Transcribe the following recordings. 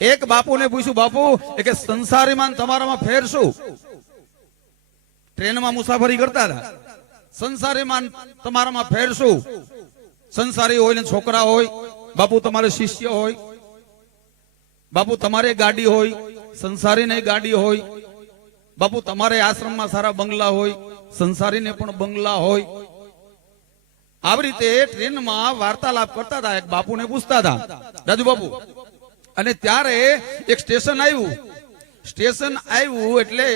એક બાપુને પૂછ્યું, બાપુ એ કે સંસારીમાં તમારામાં ફેર શું? ટ્રેનમાં મુસાફરી કરતા હતા, સંસારીમાં તમારામાં ફેર શું? સંસારી હોય ને છોકરા હોય, બાપુ તમારે શિષ્ય હોય, બાપુ તમારે ગાડી હોય, સંસારીને ગાડી હોય, બાપુ તમારે આશ્રમમાં સારા બંગલા હોય, સંસારીને પણ બંગલા હોય. આવી રીતે ટ્રેનમાં વાર્તાલાપ કરતા હતા. એક બાપુને પૂછતા હતા, રાજુ બાપુ, અને ત્યારે એક સ્ટેશન આવ્યું. સ્ટેશન આવ્યું એટલે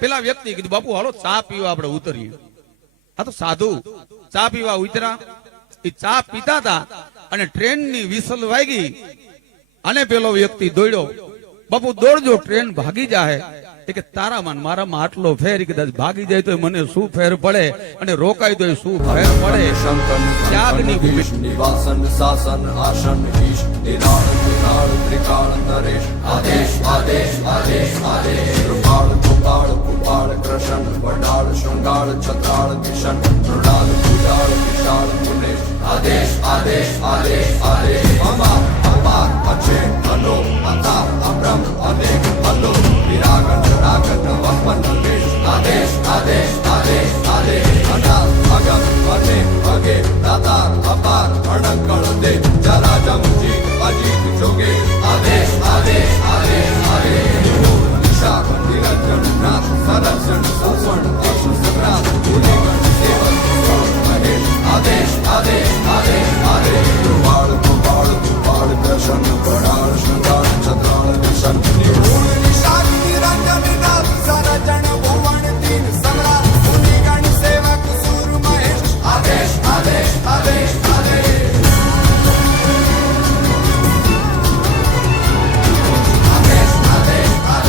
પેલા વ્યક્તિ કીધું, બાપુ હાલો ચા પીવા આપણે ઉતરીએ. આ તો સાધુ ચા પીવા ઉતર્યા. એ ચા પીતા હતા અને ટ્રેનની વિસલ વાગી અને પેલો વ્યક્તિ દોડ્યો, બાપુ દોડજો, ટ્રેન ભાગી જાય. કે તારામાં મારામાં આટલો ફેર, કદાચ ભાગી જાય તો મને શું ફેર પડે, અને રોકાય તો શું ફેર પડે. ત્યાગની નિવાસન શાસન આસન ઈશ નિરાળ વિરાળ ત્રિકાળ નરેશ આદેશ આદેશ આદેશ આદેશ કૃપાળ કૃપાળ કૃપાળ કૃષ્ણ વડાળ શૃંગાળ છત્રાળ કિશન મૃણાલ પૂજાળ વિશાળ મુનેશ આદેશ આદેશ આદેશ આદેશ અમાર અમાર અચે અનો અતા અબ્રહ્મ અનેક અલો વિરાગન રાગન વપન વેશ આદેશ આદેશ આદેશ આદેશ અનાલ અગમ અને અગે દાતાર અપાર અણકળ દે જરા જમજી અજીત જોગે